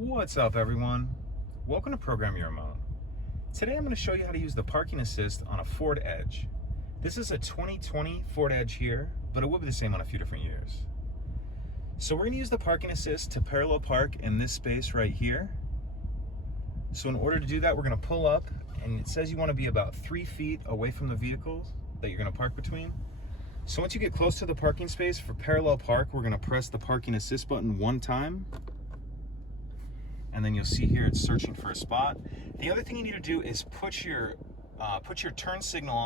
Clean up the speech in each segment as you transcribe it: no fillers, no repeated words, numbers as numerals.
What's up, everyone? Welcome to Program Your Remote. Today I'm going to show you how to use the parking assist on a Ford Edge. This is a 2020 Ford Edge here, but it will be the same on a few different years. So we're going to use the parking assist to parallel park in this space right here. So in order to do that, we're going to pull up, and it says you want to be about 3 feet away from the vehicles that you're going to park between. So once you get close to the parking space for parallel park, we're going to press the parking assist button one time. And then you'll see here it's searching for a spot. The other thing you need to do is put your turn signal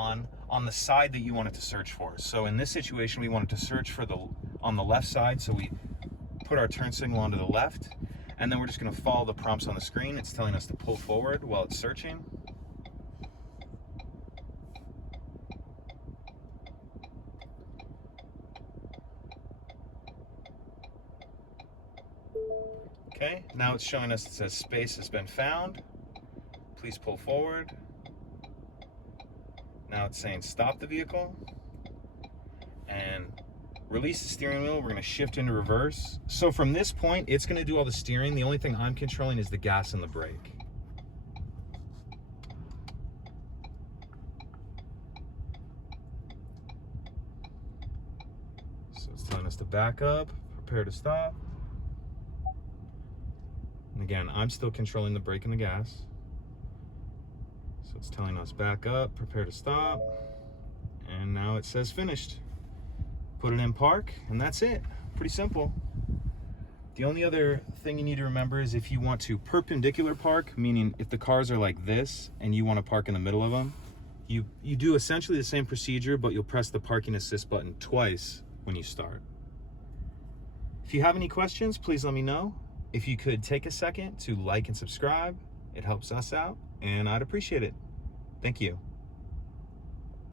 on the side that you want it to search for. So in this situation, we want it to search for on the left side. So we put our turn signal onto the left, and then we're just going to follow the prompts on the screen. It's telling us to pull forward while it's searching. Okay, now it's showing us, it says space has been found. Please pull forward. Now it's saying stop the vehicle and release the steering wheel. We're going to shift into reverse. So from this point, it's going to do all the steering. The only thing I'm controlling is the gas and the brake. So it's telling us to back up, prepare to stop. And again, I'm still controlling the brake and the gas. So it's telling us back up, prepare to stop. And now it says finished. Put it in park, and that's it. Pretty simple. The only other thing you need to remember is if you want to perpendicular park, meaning if the cars are like this and you want to park in the middle of them, you do essentially the same procedure, but you'll press the parking assist button twice when you start. If you have any questions, please let me know. If you could take a second to like and subscribe, it helps us out, and I'd appreciate it. Thank you.